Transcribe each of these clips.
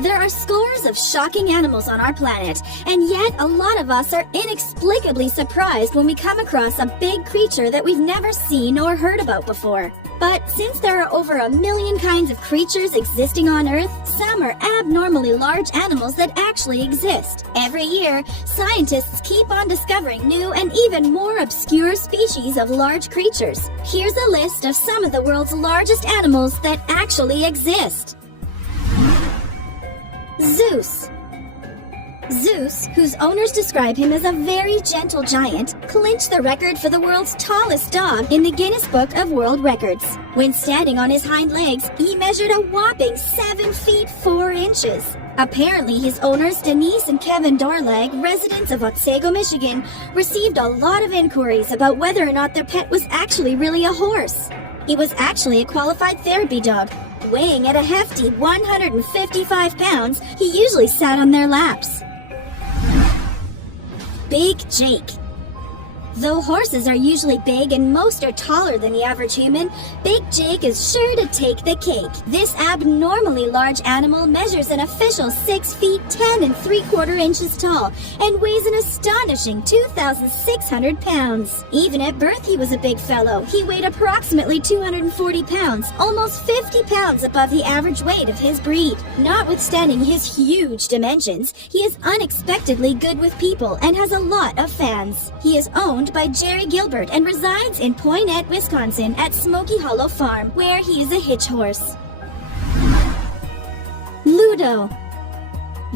There are scores of shocking animals on our planet, and yet a lot of us are inexplicably surprised when we come across a big creature that we've never seen or heard about before. But since there are over 1 million kinds of creatures existing on Earth, some are abnormally large animals that actually exist. Every year, scientists keep on discovering new and even more obscure species of large creatures. Here's a list of some of the world's largest animals that actually exist. Zeus. Zeus, whose owners describe him as a very gentle giant, clinched the record for the world's tallest dog in the Guinness Book of World Records. When standing on his hind legs, he measured a whopping 7 feet 4 inches. Apparently, his owners, Denise and Kevin Dorlag, residents of Otsego, Michigan, received a lot of inquiries about whether or not their pet was actually really a horse. He was actually a qualified therapy dog. Weighing at a hefty 155 pounds, he usually sat on their laps. Big Jake. Though horses are usually big and most are taller than the average human, Big Jake is sure to take the cake. This abnormally large animal measures an official 6 feet 10 3/4 inches tall and weighs an astonishing 2,600 pounds. Even at birth he was a big fellow. He weighed approximately 240 pounds, almost 50 pounds above the average weight of his breed. Notwithstanding his huge dimensions, he is unexpectedly good with people and has a lot of fans. He is owned by Jerry Gilbert and resides in Poynette, Wisconsin at Smoky Hollow Farm, where he is a hitch horse. Ludo.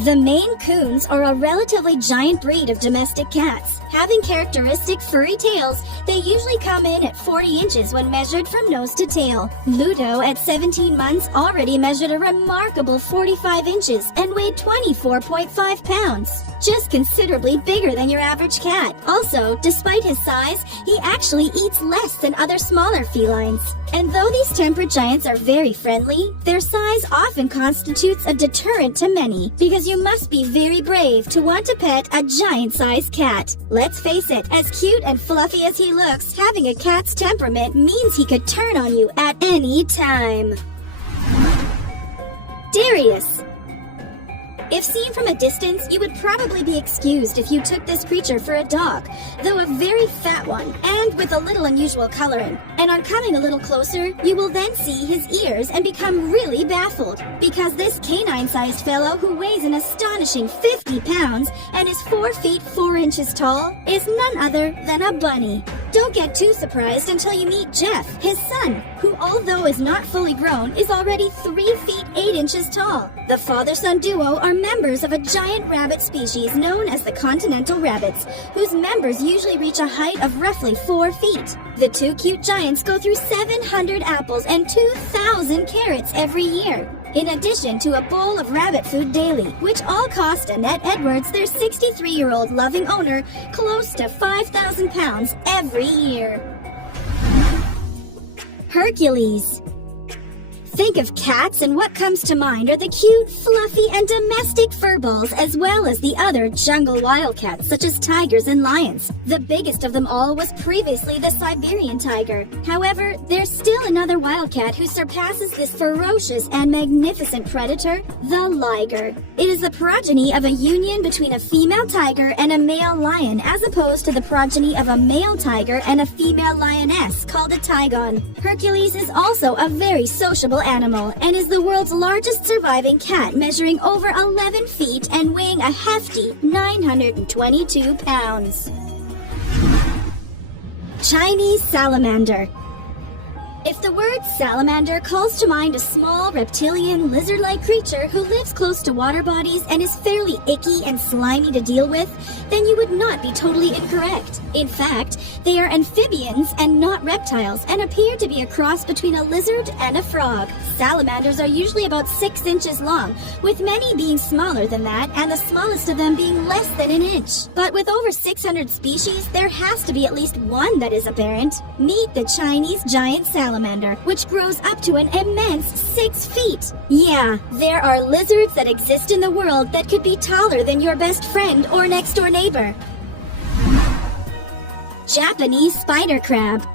The Maine Coons are a relatively giant breed of domestic cats. Having characteristic furry tails, they usually come in at 40 inches when measured from nose to tail. Ludo, at 17 months, already measured a remarkable 45 inches and weighed 24.5 pounds. Just considerably bigger than your average cat. Also, despite his size, he actually eats less than other smaller felines. And though these temperate giants are very friendly, their size often constitutes a deterrent to many, because you must be very brave to want to pet a giant-sized cat. Let's face it, as cute and fluffy as he looks, having a cat's temperament means he could turn on you at any time. Darius. If seen from a distance, you would probably be excused if you took this creature for a dog, though a very fat one, and with a little unusual coloring. And on coming a little closer, you will then see his ears and become really baffled, because this canine-sized fellow who weighs an astonishing 50 pounds and is 4 feet 4 inches tall is none other than a bunny. Don't get too surprised until you meet Jeff, his son, who, although is not fully grown, is already 3 feet 8 inches tall. The father-son duo are members of a giant rabbit species known as the continental rabbits, whose members usually reach a height of roughly 4 feet. The two cute giants go through 700 apples and 2,000 carrots every year, in addition to a bowl of rabbit food daily, which all cost Annette Edwards, their 63-year-old loving owner, close to 5,000 pounds every year. Hercules. Think of cats, and what comes to mind are the cute, fluffy, and domestic furballs, as well as the other jungle wildcats such as tigers and lions. The biggest of them all was previously the Siberian tiger. However, there's still another wildcat who surpasses this ferocious and magnificent predator, the liger. It is the progeny of a union between a female tiger and a male lion, as opposed to the progeny of a male tiger and a female lioness called a tigon. Hercules is also a very sociable animal and is the world's largest surviving cat, measuring over 11 feet and weighing a hefty 922 pounds. Chinese salamander. If the word salamander calls to mind a small reptilian lizard-like creature who lives close to water bodies and is fairly icky and slimy to deal with, then you would not be totally incorrect. In fact, they are amphibians and not reptiles and appear to be a cross between a lizard and a frog. Salamanders are usually about 6 inches long, with many being smaller than that and the smallest of them being less than an inch. But with over 600 species, there has to be at least one that is apparent. Meet the Chinese giant salamander, which grows up to an immense 6 feet. Yeah, there are lizards that exist in the world that could be taller than your best friend or next-door neighbor. Japanese spider crab.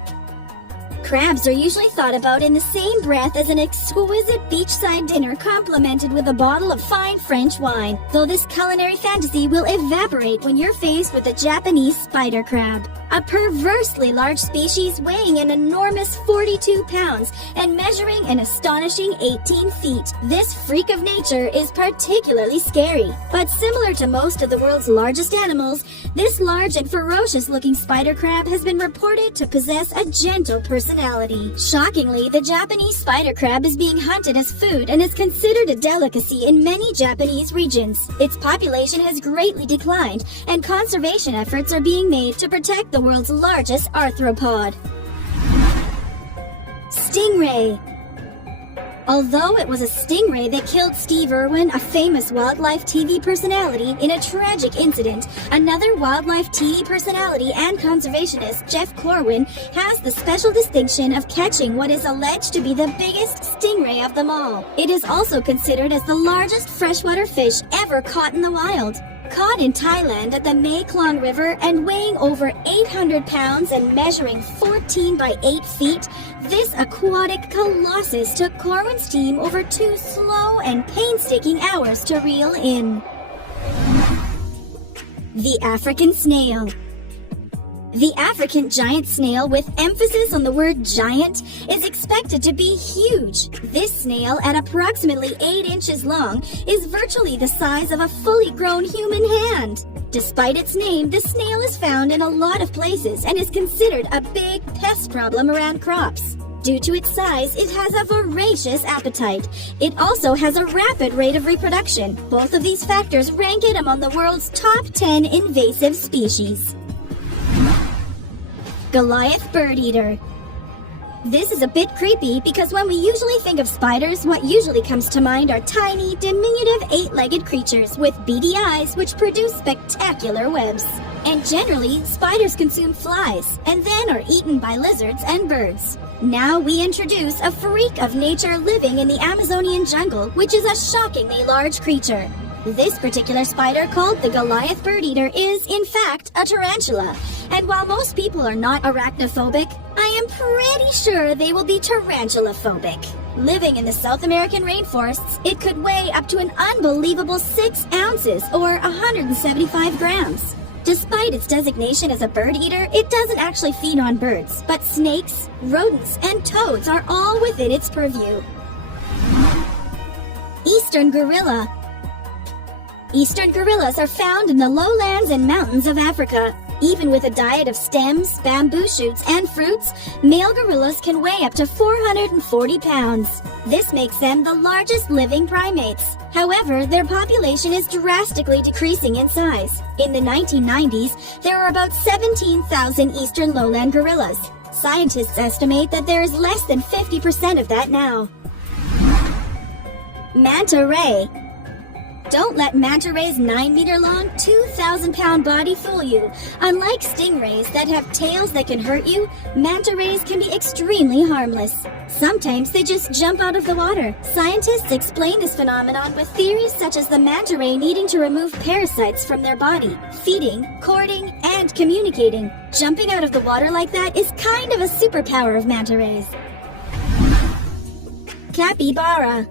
Crabs are usually thought about in the same breath as an exquisite beachside dinner complemented with a bottle of fine French wine, though this culinary fantasy will evaporate when you're faced with a Japanese spider crab. A perversely large species weighing an enormous 42 pounds and measuring an astonishing 18 feet. This freak of nature is particularly scary. But similar to most of the world's largest animals, this large and ferocious-looking spider crab has been reported to possess a gentle personality. Shockingly, the Japanese spider crab is being hunted as food and is considered a delicacy in many Japanese regions. Its population has greatly declined, and conservation efforts are being made to protect the world's largest arthropod. Stingray. Although it was a stingray that killed Steve Irwin, a famous wildlife TV personality, in a tragic incident, another wildlife TV personality and conservationist, Jeff Corwin, has the special distinction of catching what is alleged to be the biggest stingray of them all. It is also considered as the largest freshwater fish ever caught in the wild. Caught in Thailand at the Mae Klong River and weighing over 800 pounds and measuring 14 by 8 feet, this aquatic colossus took Corwin's team over 2 slow and painstaking hours to reel in. The African snail. The African giant snail, with emphasis on the word giant, is expected to be huge. This snail, at approximately 8 inches long, is virtually the size of a fully grown human hand. Despite its name, the snail is found in a lot of places and is considered a big pest problem around crops. Due to its size, it has a voracious appetite. It also has a rapid rate of reproduction. Both of these factors rank it among the world's top 10 invasive species. Goliath bird eater. This is a bit creepy because when we usually think of spiders, what usually comes to mind are tiny, diminutive, 8-legged creatures with beady eyes which produce spectacular webs. And generally, spiders consume flies and then are eaten by lizards and birds. Now we introduce a freak of nature living in the Amazonian jungle, which is a shockingly large creature. This particular spider, called the Goliath bird eater, is, in fact, a tarantula. And while most people are not arachnophobic, I am pretty sure they will be tarantula-phobic. Living in the South American rainforests, it could weigh up to an unbelievable 6 ounces, or 175 grams. Despite its designation as a bird eater, it doesn't actually feed on birds, but snakes, rodents, and toads are all within its purview. Eastern gorilla. Eastern gorillas are found in the lowlands and mountains of Africa. Even with a diet of stems, bamboo shoots, and fruits, male gorillas can weigh up to 440 pounds. This makes them the largest living primates. However, their population is drastically decreasing in size. In the 1990s, there were about 17,000 eastern lowland gorillas. Scientists estimate that there is less than 50% of that now. Manta ray. Don't let manta ray's 9-meter-long, 2,000-pound body fool you. Unlike stingrays that have tails that can hurt you, manta rays can be extremely harmless. Sometimes they just jump out of the water. Scientists explain this phenomenon with theories such as the manta ray needing to remove parasites from their body, feeding, courting, and communicating. Jumping out of the water like that is kind of a superpower of manta rays. Capybara.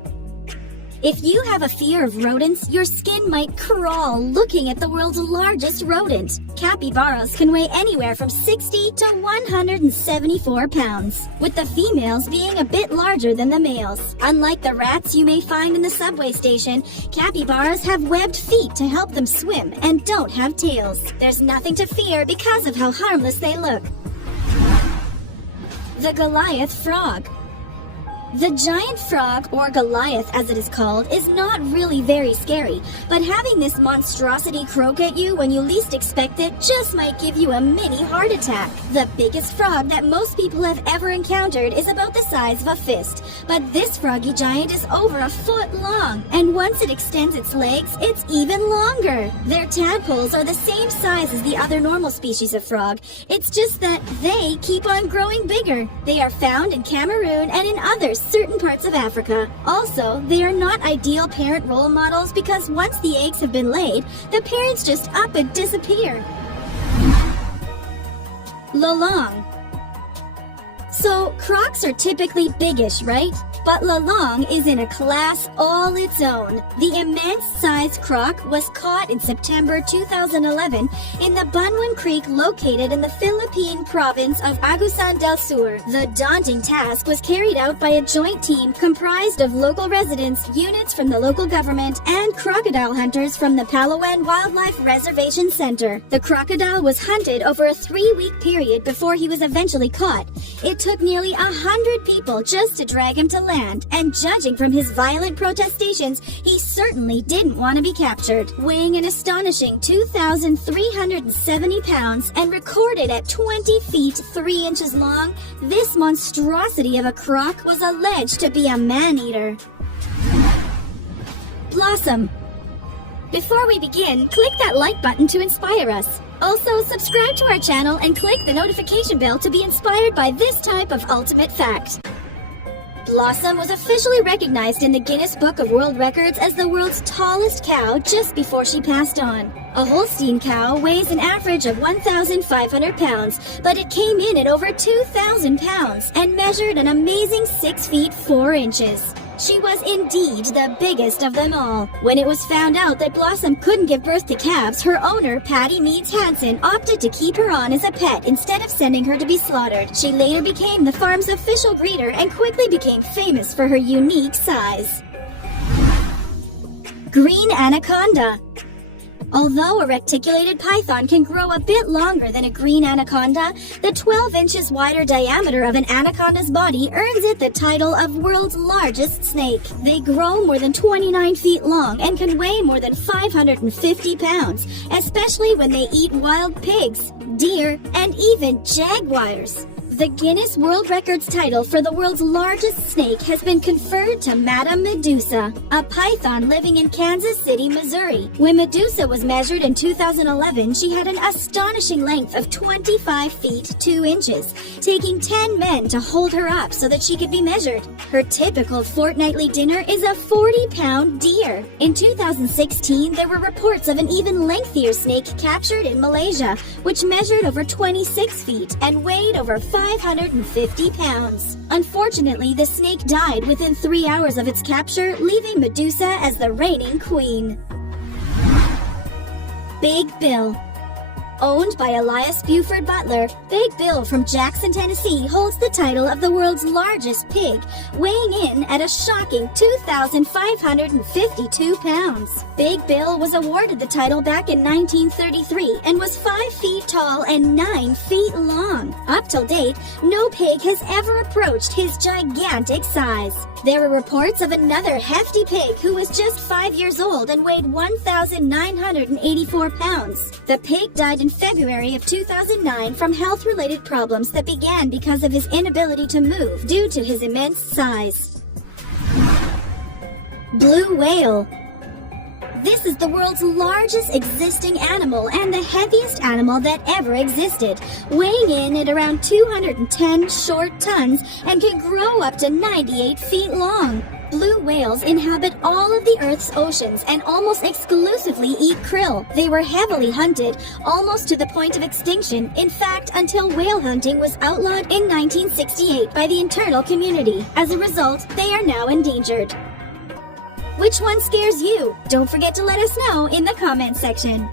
If you have a fear of rodents, your skin might crawl looking at the world's largest rodent. Capybaras can weigh anywhere from 60 to 174 pounds, with the females being a bit larger than the males. Unlike the rats you may find in the subway station, capybaras have webbed feet to help them swim and don't have tails. There's nothing to fear because of how harmless they look. The Goliath frog. The giant frog, or Goliath as it is called, is not really very scary, but having this monstrosity croak at you when you least expect it just might give you a mini heart attack. The biggest frog that most people have ever encountered is about the size of a fist, but this froggy giant is over a foot long, and once it extends its legs, it's even longer. Their tadpoles are the same size as the other normal species of frog. It's just that they keep on growing bigger. They are found in Cameroon and in other certain parts of Africa. Also, they are not ideal parent role models because once the eggs have been laid, the parents just up and disappear. Lolong. So, crocs are typically biggish, right? But Lalong is in a class all its own. The immense-sized croc was caught in September 2011 in the Banwan Creek located in the Philippine province of Agusan del Sur. The daunting task was carried out by a joint team comprised of local residents, units from the local government, and crocodile hunters from the Palawan Wildlife Reservation Center. The crocodile was hunted over a 3-week period before he was eventually caught. It took nearly 100 people just to drag him to land, and judging from his violent protestations, he certainly didn't want to be captured. Weighing an astonishing 2,370 pounds and recorded at 20 feet 3 inches long, this monstrosity of a croc was alleged to be a man-eater. Blossom. Before we begin, click that like button to inspire us. Also, subscribe to our channel and click the notification bell to be inspired by this type of ultimate fact. Blossom was officially recognized in the Guinness Book of World Records as the world's tallest cow just before she passed on. A Holstein cow weighs an average of 1,500 pounds, but it came in at over 2,000 pounds and measured an amazing 6 feet 4 inches. She was indeed the biggest of them all. When it was found out that Blossom couldn't give birth to calves, her owner, Patty Meads Hansen, opted to keep her on as a pet instead of sending her to be slaughtered. She later became the farm's official breeder and quickly became famous for her unique size. Green anaconda. Although a reticulated python can grow a bit longer than a green anaconda, the 12 inches wider diameter of an anaconda's body earns it the title of world's largest snake. They grow more than 29 feet long and can weigh more than 550 pounds, especially when they eat wild pigs, deer, and even jaguars. The Guinness World Records title for the world's largest snake has been conferred to Madame Medusa, a python living in Kansas City, Missouri. When Medusa was measured in 2011, she had an astonishing length of 25 feet 2 inches, taking 10 men to hold her up so that she could be measured. Her typical fortnightly dinner is a 40-pound deer. In 2016, there were reports of an even lengthier snake captured in Malaysia, which measured over 26 feet and weighed over 550 pounds. Unfortunately, the snake died within 3 hours of its capture, leaving Medusa as the reigning queen. Big Bill. Owned by Elias Buford Butler, Big Bill from Jackson, Tennessee holds the title of the world's largest pig, weighing in at a shocking 2,552 pounds. Big Bill was awarded the title back in 1933 and was 5 feet tall and 9 feet long. Up till date, no pig has ever approached his gigantic size. There were reports of another hefty pig who was just 5 years old and weighed 1,984 pounds. The pig died in February of 2009 from health-related problems that began because of his inability to move due to his immense size. Blue whale. This is the world's largest existing animal and the heaviest animal that ever existed, weighing in at around 210 short tons and can grow up to 98 feet long. Blue whales inhabit all of the Earth's oceans and almost exclusively eat krill. They were heavily hunted, almost to the point of extinction, in fact, until whale hunting was outlawed in 1968 by the international community. As a result, they are now endangered. Which one scares you? Don't forget to let us know in the comments section.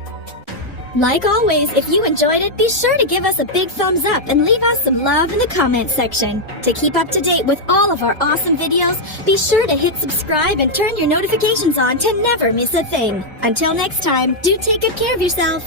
Like always, if you enjoyed it, be sure to give us a big thumbs up and leave us some love in the comments section. To keep up to date with all of our awesome videos, be sure to hit subscribe and turn your notifications on to never miss a thing. Until next time, do take good care of yourself.